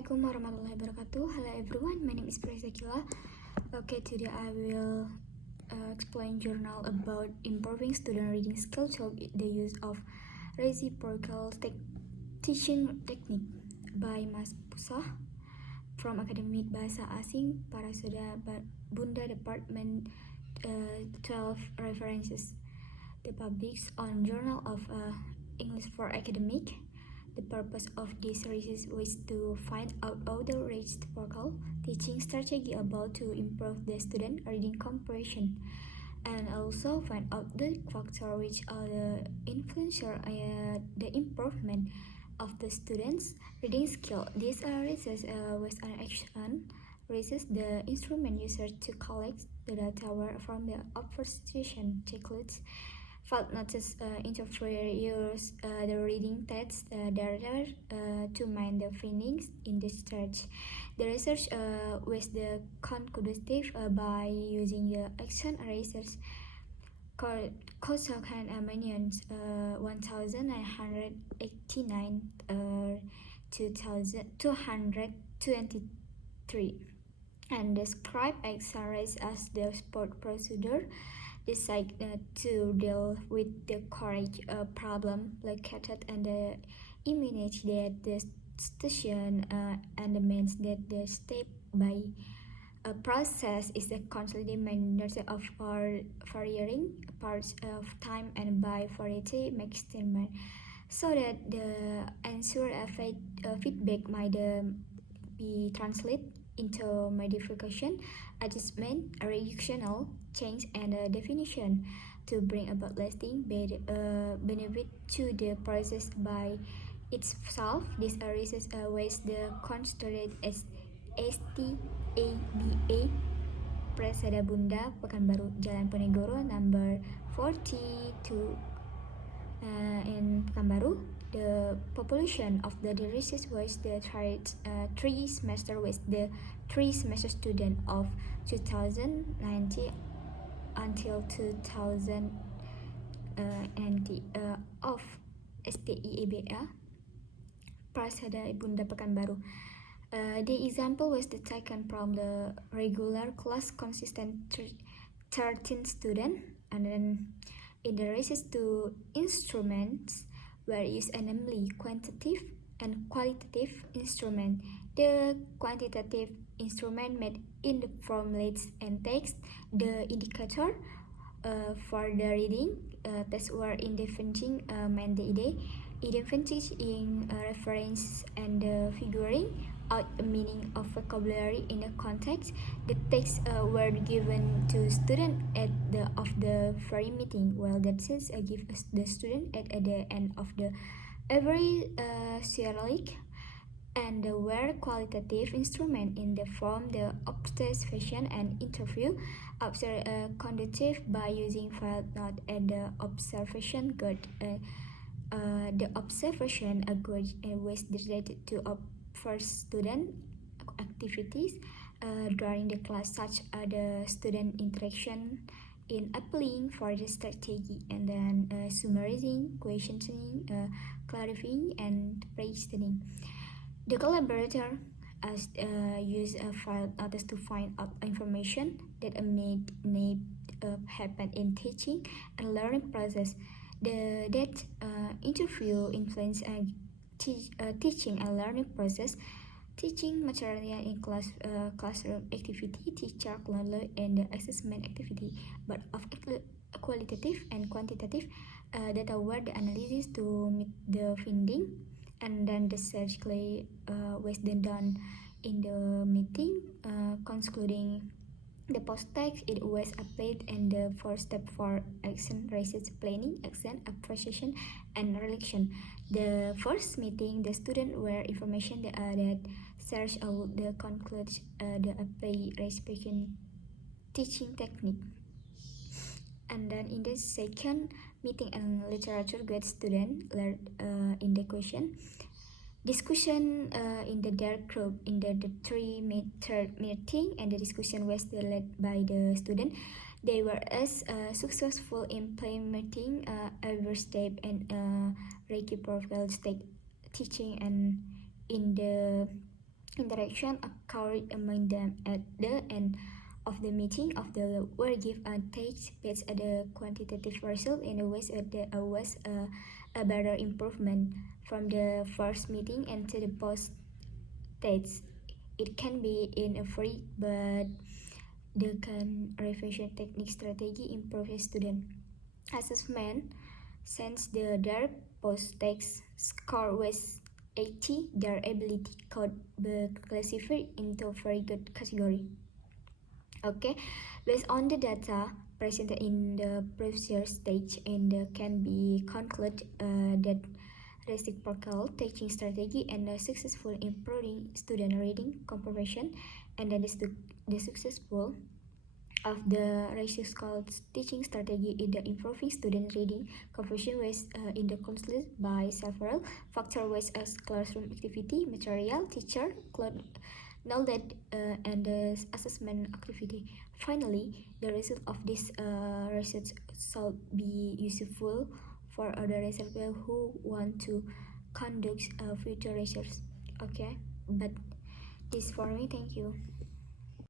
Assalamualaikum warahmatullahi wabarakatuh. Hello everyone, my name is Sakilla. Okay, today I will explain journal about improving student reading skills through the use of reciprocal teaching technique by Mas Pusah from Academic Bahasa Asing Parasuda Bunda Department 12 references. The published on Journal of English for Academic. The purpose of this research was to find out how the reciprocal teaching strategy able to improve the student reading comprehension, and also find out the factors which are the influential the improvement of the students' reading skill. This research was an action research the instrument used to collect the data from the observation checklists. Fact notice interviewers the reading text data to mine the findings in the research. The research was the conclusive by using the action research Kosokan Armenians 1989 2223 and describe action race as the sport procedure designed to deal with the correct problem located and the image that the station and means that the step by process is the constantly manner of varying parts of time and by variety maximum, so that the answer feedback might be translated into modification, adjustment, reductional change, and definition to bring about lasting benefit to the process by itself. This research was the considered as STABA Prasada Bunda Pekanbaru Jalan Ponegoro number 42 in Pekanbaru. The population of the research was the three semester with the 3 semester student of 2019 until 2020 of STIABA Prasada Bunda Pekanbaru. The example was taken from the regular class consistent 13 students, and then in the research two instruments were used, namely quantitative and qualitative instrument. The quantitative instrument made in the formulates and text the indicator for the reading tests were identifying identifying reference and figuring out the meaning of vocabulary in a context. The texts were given to student at the of the very meeting, while the tests give the student at the end of the every serialic, and were qualitative instrument in the form the observation and interview conductive by using file note and the observation guide. The observation guide was related to first student activities during the class, such as the student interaction in applying for the strategy, and then summarizing, questioning, clarifying, and reasoning. The collaborator use a file notice to find out information that may happen in teaching and learning process. That interview influence teaching and learning process, teaching material in classroom activity, teacher learner, and the assessment activity, but of qualitative and quantitative data were the analysis to meet the finding, and then the surgically was then done in the meeting, concluding the post-text. It was applied and the first step for action research planning, action appreciation, and reflection. The first meeting, the student were information that search out the conclude the apply reciprocal teaching technique. And then in the second meeting and literature guide student learned in the question discussion in the dark group in the third meeting, and the discussion was led by the student. They were as successful implementing every step and reciprocal teaching, and in the interaction occurred among them at the end of the meeting of the where give and takes based at the quantitative result in a way that there was a better improvement from the first meeting and to the post dates. It can be in a free but the can revision technique strategy improves student assessment since their post text score was 80, their ability could be classified into very good category. Okay, based on the data presented in the previous stage, and can be concluded that reciprocal teaching strategy and successful improving student reading comprehension, and that is the successful of the reciprocal teaching strategy in the improving student reading comprehension was in the considered by several factors as classroom activity, material, teacher, knowledge, and the assessment activity. Finally, the result of this research shall be useful for other researchers who want to conduct future research. Okay, but this for me. Thank you.